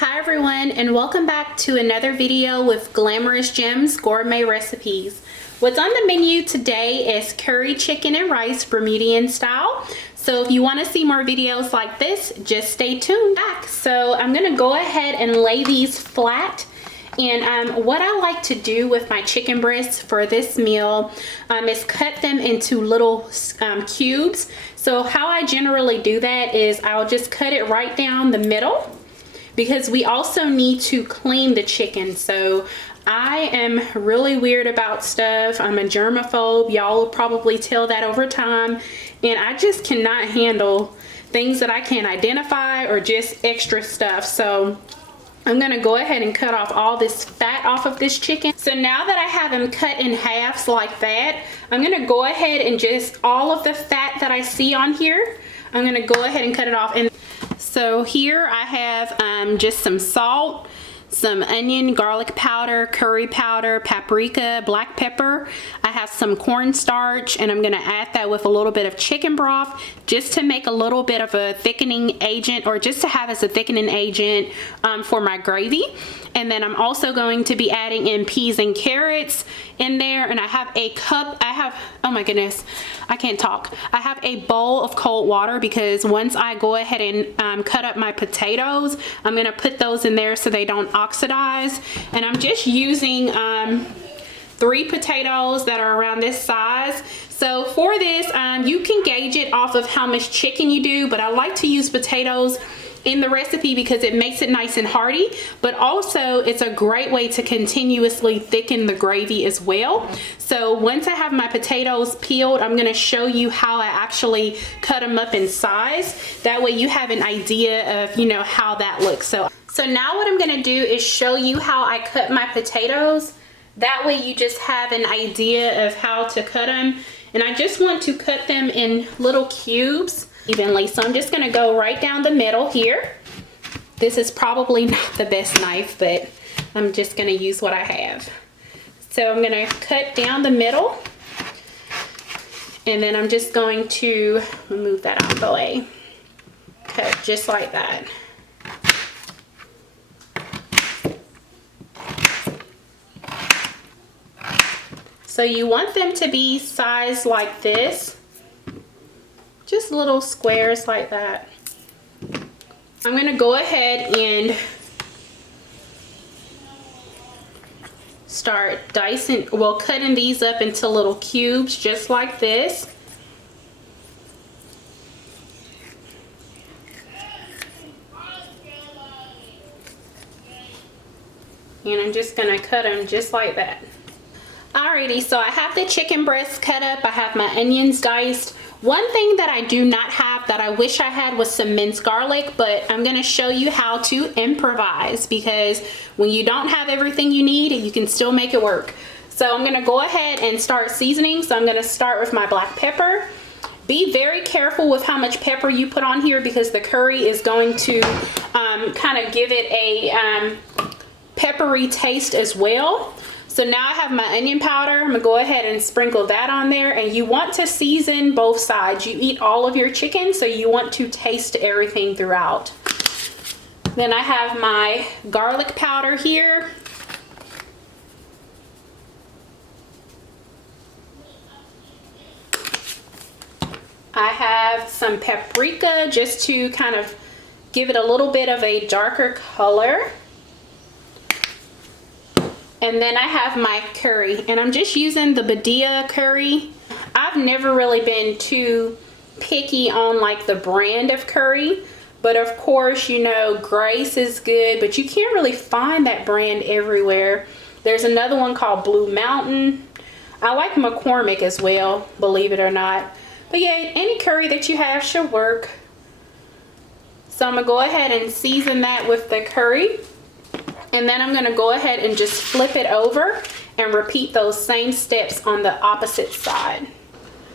Hi everyone, and welcome back to another video with Glamorous Gems Gourmet Recipes. What's on the menu today is curry chicken and rice Bermudian style. So if you want to see more videos like this, just stay tuned back. So I'm going to go ahead and lay these flat. And what I like to do with my chicken breasts for this meal is cut them into little cubes. So how I generally do that is I'll just cut it right down the middle, because we also need to clean the chicken. So I am really weird about stuff. I'm a germaphobe. Y'all will probably tell that over time. And I just cannot handle things that I can't identify or just extra stuff. So I'm gonna go ahead and cut off all this fat off of this chicken. So now that I have them cut in halves like that, I'm gonna go ahead and just all of the fat that I see on here, I'm gonna go ahead and cut it off. And so here I have just some salt, some onion, garlic powder, curry powder, paprika, black pepper. I have some cornstarch, and I'm gonna add that with a little bit of chicken broth just to make a little bit of a thickening agent, or just to have as a thickening agent for my gravy. And then I'm also going to be adding in peas and carrots in there. And I have a cup, oh my goodness, I can't talk. I have a bowl of cold water, because once I go ahead and cut up my potatoes, I'm gonna put those in there so they don't oxidize. And I'm just using 3 potatoes that are around this size. So for this, you can gauge it off of how much chicken you do, but I like to use potatoes in the recipe because it makes it nice and hearty, but also it's a great way to continuously thicken the gravy as well. So once I have my potatoes peeled, I'm going to show you how I actually cut them up in size. That way you have an idea of, you know, how that looks. So now what I'm going to do is show you how I cut my potatoes. That way you just have an idea of how to cut them. And I just want to cut them in little cubes evenly. So I'm just going to go right down the middle here. This is probably not the best knife, but I'm just going to use what I have. So I'm going to cut down the middle, and then I'm just going to move that out of the way. Cut just like that. So you want them to be sized like this. Just little squares like that. I'm going to go ahead and start dicing, well, cutting these up into little cubes just like this. And I'm just going to cut them just like that. Alrighty, so I have the chicken breasts cut up. I have my onions diced. One thing that I do not have that I wish I had was some minced garlic, but I'm going to show you how to improvise, because when you don't have everything you need, you can still make it work. So I'm going to go ahead and start seasoning. So I'm going to start with my black pepper. Be very careful with how much pepper you put on here, because the curry is going to kind of give it a peppery taste as well. So now I have my onion powder. I'm gonna go ahead and sprinkle that on there, and you want to season both sides. You eat all of your chicken, so you want to taste everything throughout. Then I have my garlic powder here. I have some paprika just to kind of give it a little bit of a darker color. And then I have my curry, and I'm just using the Badia curry. I've never really been too picky on like the brand of curry, but of course, you know, Grace is good, but you can't really find that brand everywhere. There's another one called Blue Mountain. I like McCormick as well, believe it or not. But yeah, any curry that you have should work. So I'm gonna go ahead and season that with the curry. And then I'm going to go ahead and just flip it over and repeat those same steps on the opposite side.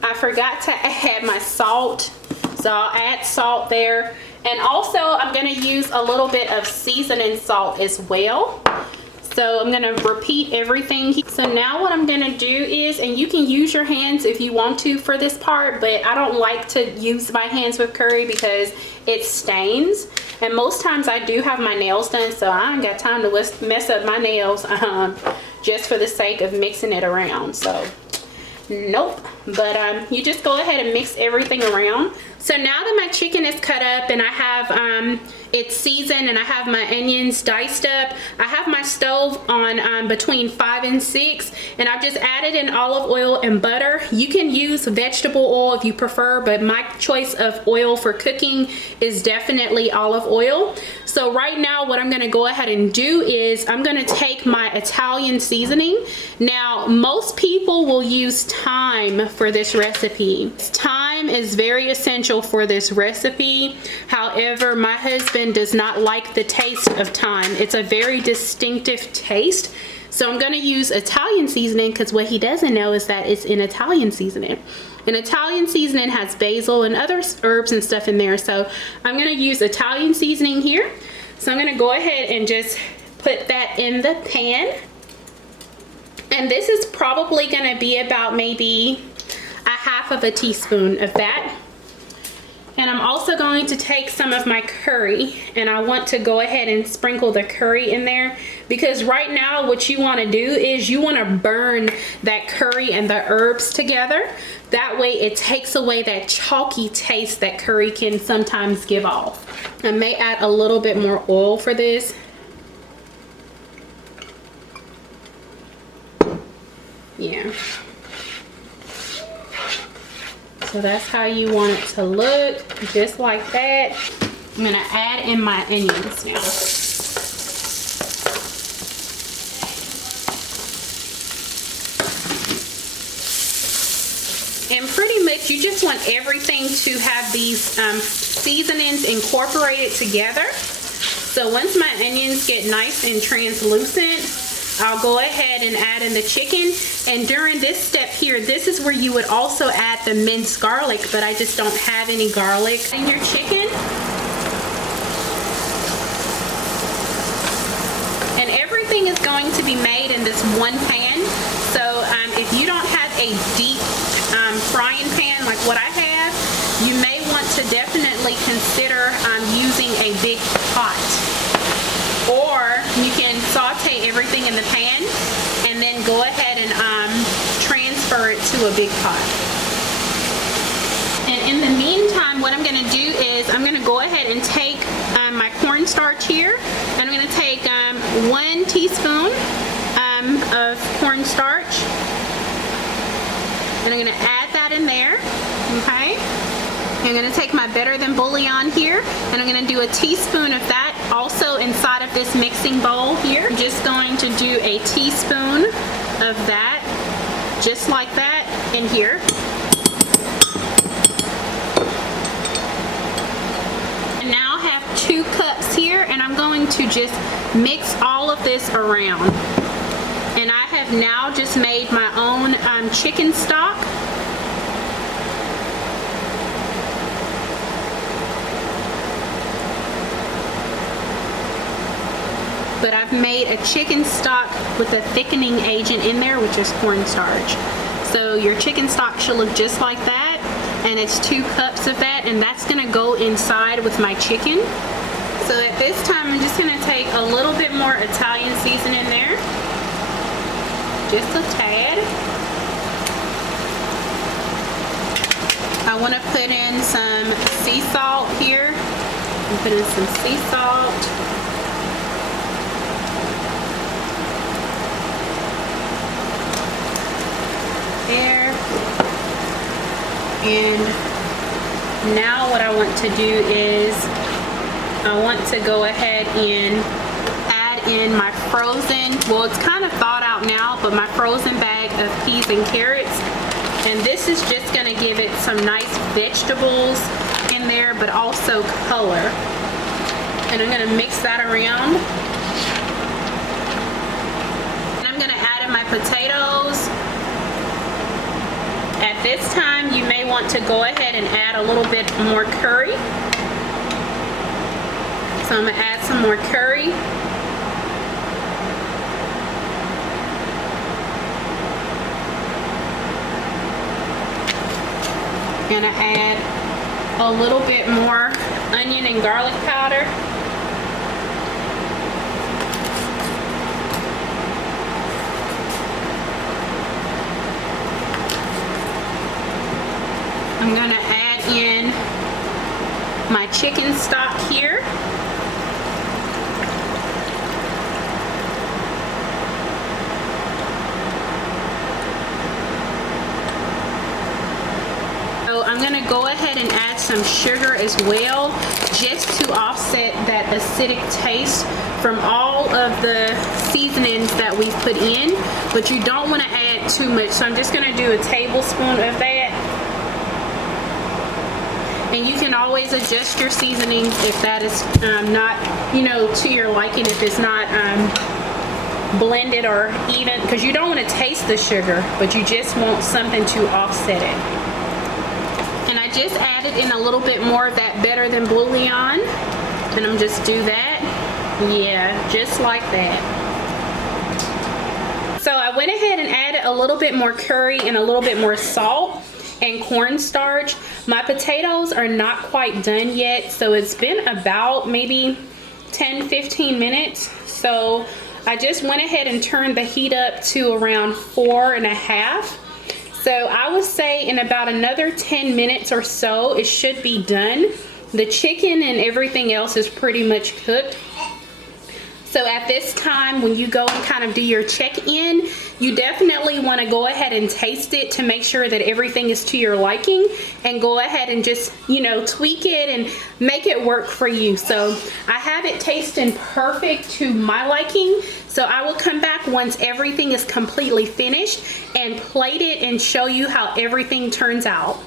I forgot to add my salt, so I'll add salt there. And also I'm going to use a little bit of seasoning salt as well. So I'm going to repeat everything. So now what I'm going to do is, and you can use your hands if you want to for this part, but I don't like to use my hands with curry because it stains. And most times I do have my nails done, so I ain't got time to mess up my nails just for the sake of mixing it around. So nope. But you just go ahead and mix everything around. So now that my chicken is cut up and I have it's seasoned and I have my onions diced up, I have my stove on between 5 and 6, and I've just added in olive oil and butter. You can use vegetable oil if you prefer, but my choice of oil for cooking is definitely olive oil. So right now what I'm going to go ahead and do is I'm going to take my Italian seasoning. Now most people will use thyme for this recipe. Thyme is very essential for this recipe. However, my husband does not like the taste of thyme. It's a very distinctive taste. So I'm going to use Italian seasoning because what he doesn't know is that it's in Italian seasoning. And Italian seasoning has basil and other herbs and stuff in there. So I'm going to use Italian seasoning here. So I'm going to go ahead and just put that in the pan. And this is probably going to be about maybe a half of a teaspoon of that. And I'm also going to take some of my curry, and I want to go ahead and sprinkle the curry in there, because right now what you want to do is you want to burn that curry and the herbs together. That way it takes away that chalky taste that curry can sometimes give off. I may add a little bit more oil for this. Yeah. So that's how you want it to look, just like that. I'm gonna add in my onions now. And pretty much you just want everything to have these seasonings incorporated together. So once my onions get nice and translucent, I'll go ahead and add in the chicken. And during this step here, this is where you would also add the minced garlic, but I just don't have any garlic in your chicken. And everything is going to be made in this one pan. So if you don't have a deep frying pan like what I have, you may want to definitely consider using a big pot. Or you can saute everything in the pan and then go ahead and transfer it to a big pot. And in the meantime, what I'm going to do is I'm going to go ahead and take my cornstarch here. And I'm going to take 1 teaspoon of cornstarch. And I'm going to add that in there. Okay. I'm going to take my Better Than Bouillon here, and I'm going to do a teaspoon of that also inside of this mixing bowl here. I'm just going to do a teaspoon of that, just like that, in here. And now I have 2 cups here, and I'm going to just mix all of this around. And I have now just made my own chicken stock. But I've made a chicken stock with a thickening agent in there, which is cornstarch. So your chicken stock should look just like that, and it's 2 cups of that, and that's gonna go inside with my chicken. So at this time, I'm just gonna take a little bit more Italian seasoning in there, just a tad. I wanna put in some sea salt here. I'm putting some sea salt. There. And now what I want to do is I want to go ahead and add in my frozen, well, it's kind of thawed out now, but my frozen bag of peas and carrots. And this is just going to give it some nice vegetables in there, but also color. And I'm going to mix that around. And I'm going to add in my potatoes. At this time, you may want to go ahead and add a little bit more curry. So I'm going to add some more curry. I'm going to add a little bit more onion and garlic powder. I'm going to add in my chicken stock here. So I'm going to go ahead and add some sugar as well, just to offset that acidic taste from all of the seasonings that we've put in, but you don't want to add too much. So I'm just going to do a tablespoon of that. And you can always adjust your seasonings if that is not, you know, to your liking, if it's not blended or even, because you don't want to taste the sugar, but you just want something to offset it. And I just added in a little bit more of that Better Than Bouillon, and I'm just do that. Yeah, just like that. So I went ahead and added a little bit more curry and a little bit more salt and cornstarch. My potatoes are not quite done yet, so it's been about maybe 10-15 minutes. So I just went ahead and turned the heat up to around 4.5. So I would say in about another 10 minutes or so it should be done. The chicken and everything else is pretty much cooked. So at this time, when you go and kind of do your check-in, you definitely want to go ahead and taste it to make sure that everything is to your liking, and go ahead and just, you know, tweak it and make it work for you. So I have it tasting perfect to my liking. So I will come back once everything is completely finished and plate it and show you how everything turns out.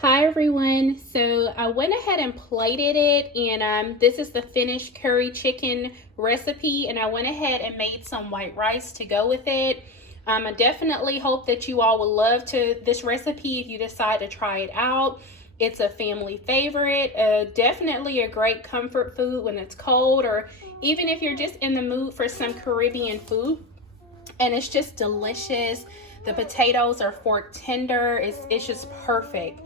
Hi everyone, so I went ahead and plated it, and this is the finished curry chicken recipe, and I went ahead and made some white rice to go with it. I definitely hope that you all will love this recipe if you decide to try it out. It's a family favorite, definitely a great comfort food when it's cold, or even if you're just in the mood for some Caribbean food. And it's just delicious. The potatoes are fork tender. It's just perfect.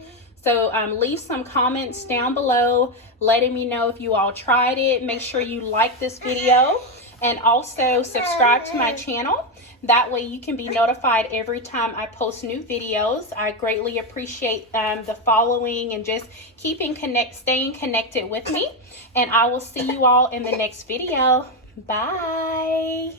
So leave some comments down below letting me know if you all tried it. Make sure you like this video and also subscribe to my channel. That way you can be notified every time I post new videos. I greatly appreciate the following and just staying connected with me. And I will see you all in the next video. Bye.